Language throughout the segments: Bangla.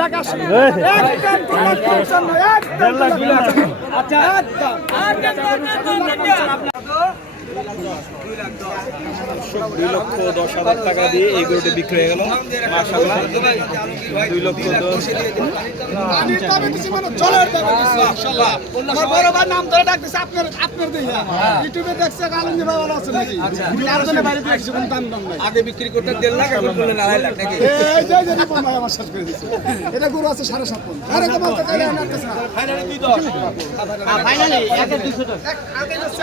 লাখ আশি একদম দু লাখ পঞ্চান্ন একদম। দু লাখ আচ্ছা একদম দুই লক্ষ দশ হাজার টাকা দিয়ে এই গরুটি বিক্রি হয়ে গেল। মাসাল্লাহ দুই লক্ষ দশ আগে বিক্রি করতে দেড় লাখ এখন করলেন আড়াই লাখ নাকি? এই যে যে রিপন ভাই আমার শেষ করে দিচ্ছে এটা গরু আছে সাড়ে সাত পন আরে তো বলতে আমার কাছে ফাইনালি দুই দশ ফাইনালি একে দুশো টাকা আগে যাচ্ছে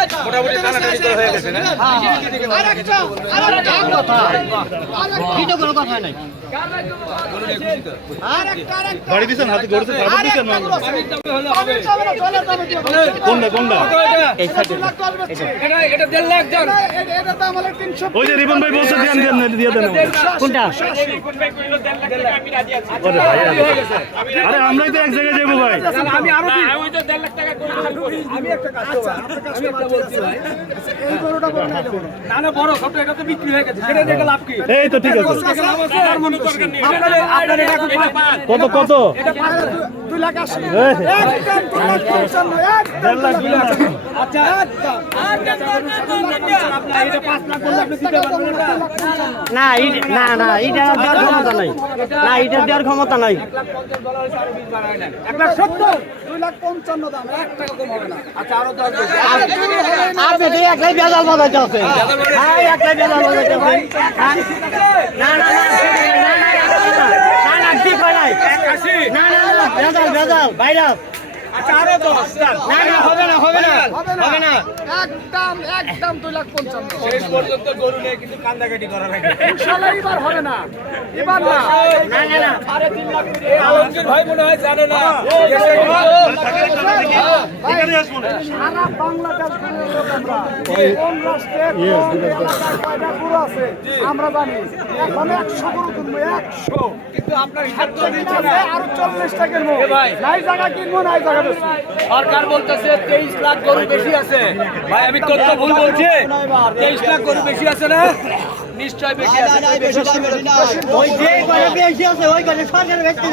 মোটামুটি টানাটানি করে হয়ে গেছে না আরেকটা আরেকটা এটা কোনো কথা নাই আরেকটা আরেকটা বাড়ি দিছেন হাতে দিছেন না কোনটা কোনটা এটা লাখ ওই যে রিবন ভাই বলছে দেন দিয়ে দেন কোনটা ওরে ভাই, আরে আমরাই তো এক জায়গায় যাব ভাই আমি আরও আমি একটা কাজ আমি একটা ভাই না না বড় ছোট এটা তো বিক্রি হয়ে গেছে। সেটা দেখে লাভ কি? এই তো ঠিক আছে। কত? কত দুই লাখ আশি। দেড় লাখ দুই লাখ। আচ্ছা। পাঁচ লাখ বললে আপনি দিতে পারবেন না না না এটা দেওয়ার ক্ষমতা নাই না এটা দেওয়ার ক্ষমতা নাই আচ্ছা। আপনি তো একলাই বেজাল বাজাইতে আছেন হ্যাঁ একলাই বেজাল বাজাইতে আছেন হ্যাঁ? না না না না না না না ঠিক হয় নাই না না না বেজাল বেজাল ভাইরাস আচ্ছা আরও দশ না না না হবে না হবে না হবে না একদম একদম দুই লাখ পঞ্চান্ন। শেষ পর্যন্ত গরু নিয়ে কিন্তু কান্দাকাটি করা লাগে। ইনশাল্লাহ এবার হবে না। এবার না। আলমগীর ভাই মনে হয় জানে সারা বাংলাদেশ আমরা কোন রাষ্ট্রের গরু আছে? আমরা জানি। এখন একশো গরু কিনবো একশো। কিন্তু আপনার সাধ্য আছে, আরও চল্লিশটা কিনবো। নাই জায়গা কিনবো নাই জায়গা সরকার বলতেছে তেইশ লাখ গরু বেশি আছে। ভাই আমি তথ্য ভুল বলছি? তেইশ লাখ গরু বেশি আছে না? নিশ্চয় বেশি আছে ওই যে করে বেশি আছে ওই করে সরকারের ব্যক্তি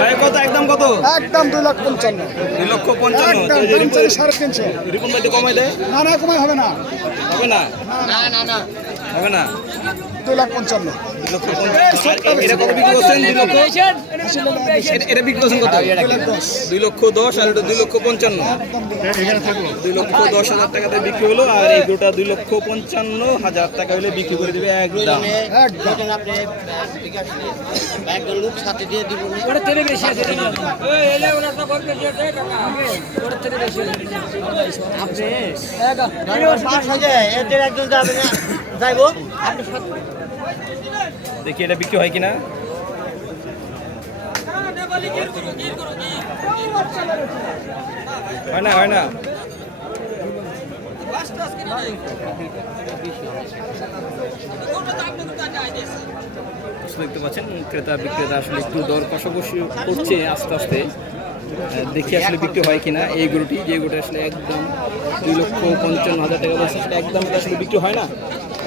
ভাই কত? একদম কত? একদম দুই লক্ষ পঞ্চান্ন। দুই লক্ষ পঞ্চান্ন সাড়ে তিনশো। রিপন ভাই কমাই দেয়? না না কমাই হবে না। হবে না। হবে না? দুই লাখ পঞ্চান্ন। লক্ষ এটা বিক্রি করছেন কত? দুই দশ আর এটা দুই লক্ষ পঞ্চান্ন। দুই লক্ষ দশ হাজার টাকাতে বিক্রি হলো আর এই দুটা দুই লক্ষ পঞ্চান্ন হাজার টাকা হলে বিক্রি করে দিবে একদম একজন লোক সাথে দিয়ে দিব আপনি পাঁচ হাজার এদের একজন যাবে না। যাইবো? দেখি এটা বিক্রি হয় কিনা। হয় না হয় না। দেখতে পাচ্ছেন, ক্রেতা বিক্রেতা আসলে একটু দর কষাকষি করছে আস্তে আস্তে। দেখি আসলে বিক্রি হয় কিনা। এই গরুটি, যে গরুটি আসলে একদম দুই লক্ষ পঞ্চান্ন হাজার টাকা বলছে, সেটা একদম আসলে বিক্রি হয় না?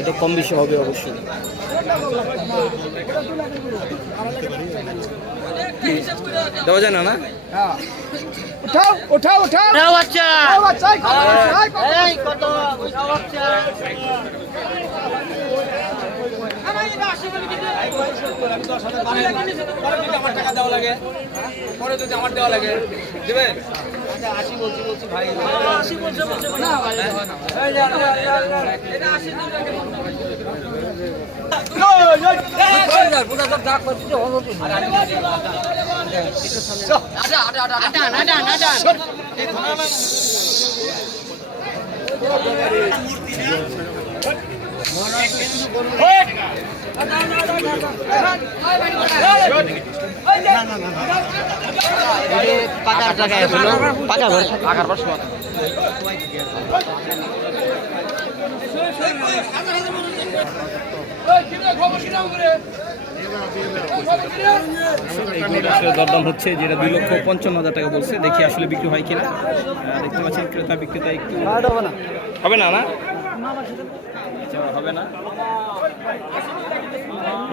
এটা কম বেশি হবে অবশ্যই। দেওয়া যায় না না। উঠাও উঠাও। উঠাও বাচ্চা। বাচ্চা, এই কত বাচ্চা, দেওয়া লাগে পরে যদি আমার দেওয়া লাগে আশি পাকার দরদাম হচ্ছে যেটা দুই লক্ষ পঞ্চান্ন হাজার টাকা বলছে। দেখি আসলে বিক্রি হয় কিনা। দেখতে পাচ্ছেন ক্রেতা বিক্রেতা একটু হবে না না?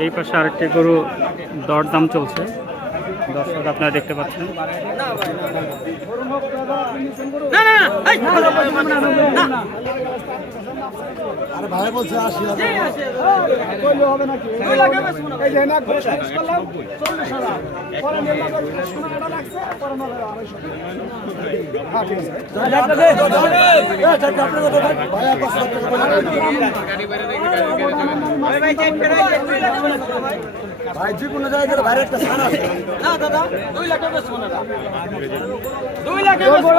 এই পাশে আরেকটি গরু দরদাম চলছে। দর্শক আপনারা দেখতে পাচ্ছেন। আরে ভাই বলছে আশি হবে নাকি এই টাকা ভাই যে কোনো জায়গায় বাইরে একটা ছাড় আছে। না দাদা দুই লাখ টাকা সোনা দুই লাখ বড়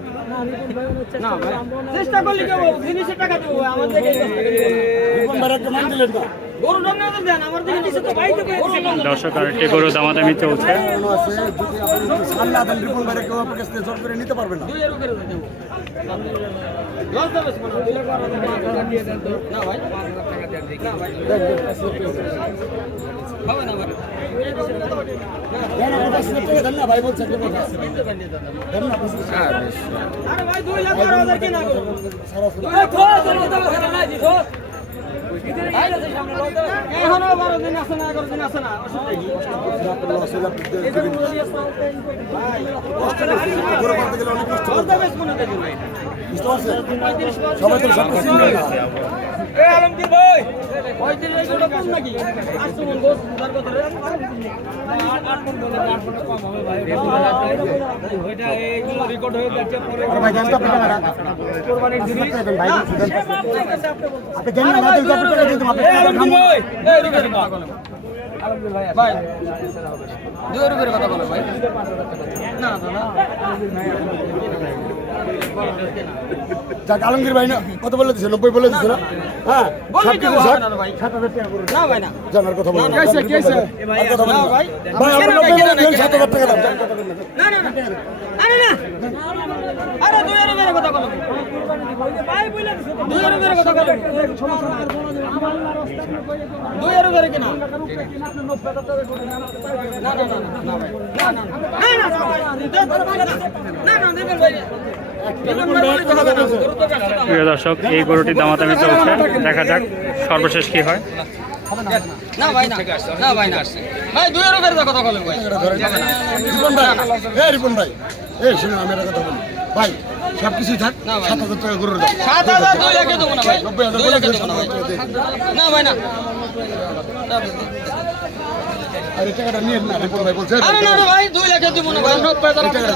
চেষ্টা করলে কেউ জিনিসের টাকা দেবো আমার থেকে মান গরু দর্শক আরেকটি গরু দামাদামি চলছে। নিতে না ভাই। এখনও বারো দিন আছে না এগারো দিন আছে না অসুবিধা না আলমগীর ভাই মন মন মন ভাই হয়ে না দুই রুপের কথা বলো ভাই না দাদা যাক আলমগীর ভাই না কত বলে দিছে নব্বই বলে দিছে না হ্যাঁ সব কিছু ষাট না ভাই। হাজার না না জানার কথা বলেন কেসে, কেসে? কথা বলেন না না। ভাই। ভাই আপনি নব্বই বলে দিন? সাত হাজার টাকা দাম না না না আরে না আরে দুই রুপের কথা বলো দুই রুপের কথা বলো দুই রুপের কিনা না না না না না না না না না না কথা বলো গরু তো ব্যস্ত না। প্রিয় দর্শক এই গরুটির দামাদামি চলছে। দেখা যাক সর্বশেষ কি হয়। না ভাই না। না ভাই না। ভাই দুই রুপের কথা বলো ভাই রিপন ভাই। এই রিপন ভাই। এই শুনুন আমি একটা কথা বলি। ভাই সব কিছু থাক সাত হাজার টাকা গরুর দাম। সাত হাজার দুই লাখে দেবো না ভাই। নব্বই হাজার দুই লাখে দেবো না ভাই। হাজার। না ভাই না। আর টাকাটা নিয়ে না রিপন ভাই বলছে। আরে না না ভাই দুই লাখে দেবো না ভাই।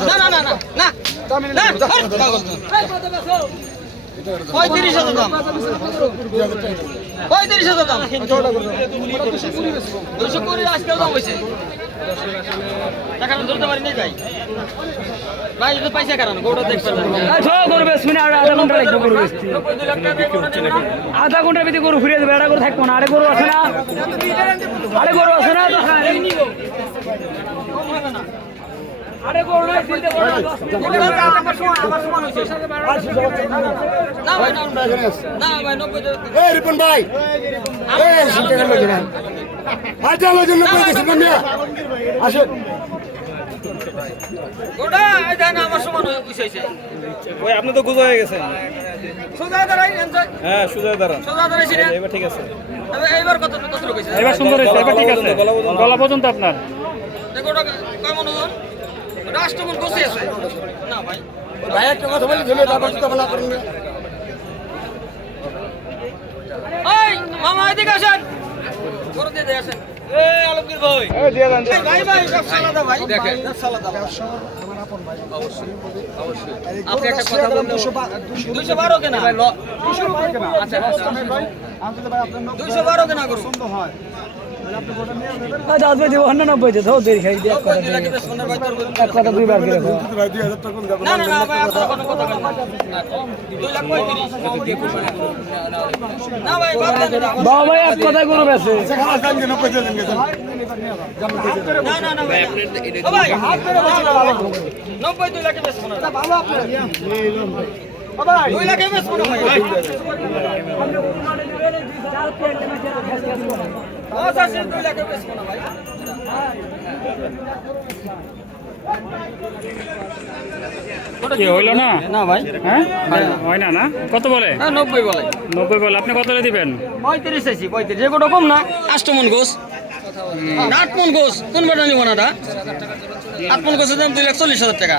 না না না না না। না পঁয়ত্রিশ হাজার দাম। পঁয়ত্রিশ হাজার দাম। দুশো কুড়ি আজকেও দাম হয়েছে। আধা ঘণ্টা ভিতরে গরু ফিরে দেবে এটা গরু থাকব না আরে গরু আছে না? আরে গরু আছে না? আরে গরু নাই তিনটে গরু না ভাই না না ভাই নব্বই এই রিপন ভাই। এই শুনতে গেল না আজ আলো জন্য কই দিছেন না মিয়া আসেন। আপনি তো গুজো হয়ে গেছেন। হ্যাঁ দাঁড়ান। এবার ঠিক আছে। তবে এইবার কত কত লোক হয়েছে। এবার সুন্দর হয়েছে এবার ঠিক আছে। গলা পর্যন্ত আপনার। রাষ্ট্রমন বসে আছে। না ভাই। ভাই একটা কথা বলি ধরে তারপর তো না করেন ওই মামা এদিকে আসেন। করে বারো কেনা? করুন। এ ব্যবসা আলাদা ভাই দেখেন ব্যবসা আলাদা আপনি একটা কথা এক কথা দুইবার করে আপনার। বাবা ভাই এক কথায় গরু বেছে ধরে নব্বই দুই লাখে বেশ দুই লাখে শোনা ভাই কি হইল না? না ভাই। হ্যাঁ? হয় না না? কত বলে? হ্যাঁ নব্বই বলে। নব্বই বলে। আপনি কত দিবেন? পঁয়ত্রিশ চাইছি পঁয়ত্রিশ। যে কম না। আষ্টমন গোস আট মন গোস কোন বেটা নিব না দা আট মন দাম দুই লাখ চল্লিশ হাজার টাকা।